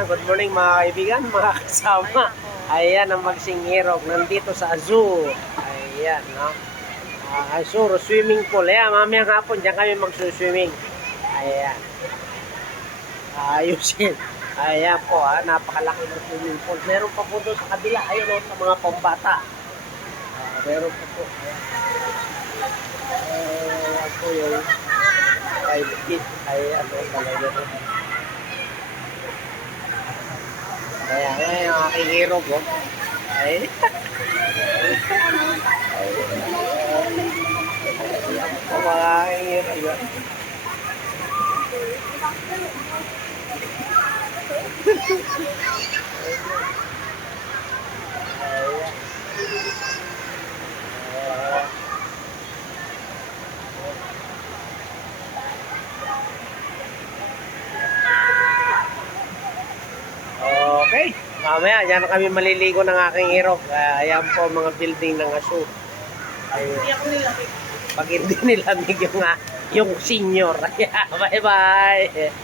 Ayan, good morning mga kaibigan, mga kasama. Ayan ang magsingirog nandito sa Azul. Ayan, no? Azul, swimming pool. Ayan, mamayang hapon dyan kami magsuswimming. Ayan. Ayusin. Ayan po, napakalaki ng swimming pool. Meron pa po doon sa kabila. Ayun, no, sa mga pambata. Meron pa po. Ayan po yung 5 feet. Ayan, no, talaga no. Ayan, ayan yung aking hero ko. Ay. Ayan po mga aking hero. Ayan. Okay, mamaya dyan na kami maliligo ng aking hero. Ayan po mga building ng Azul. Pag hindi nilamig yung senior. Bye bye.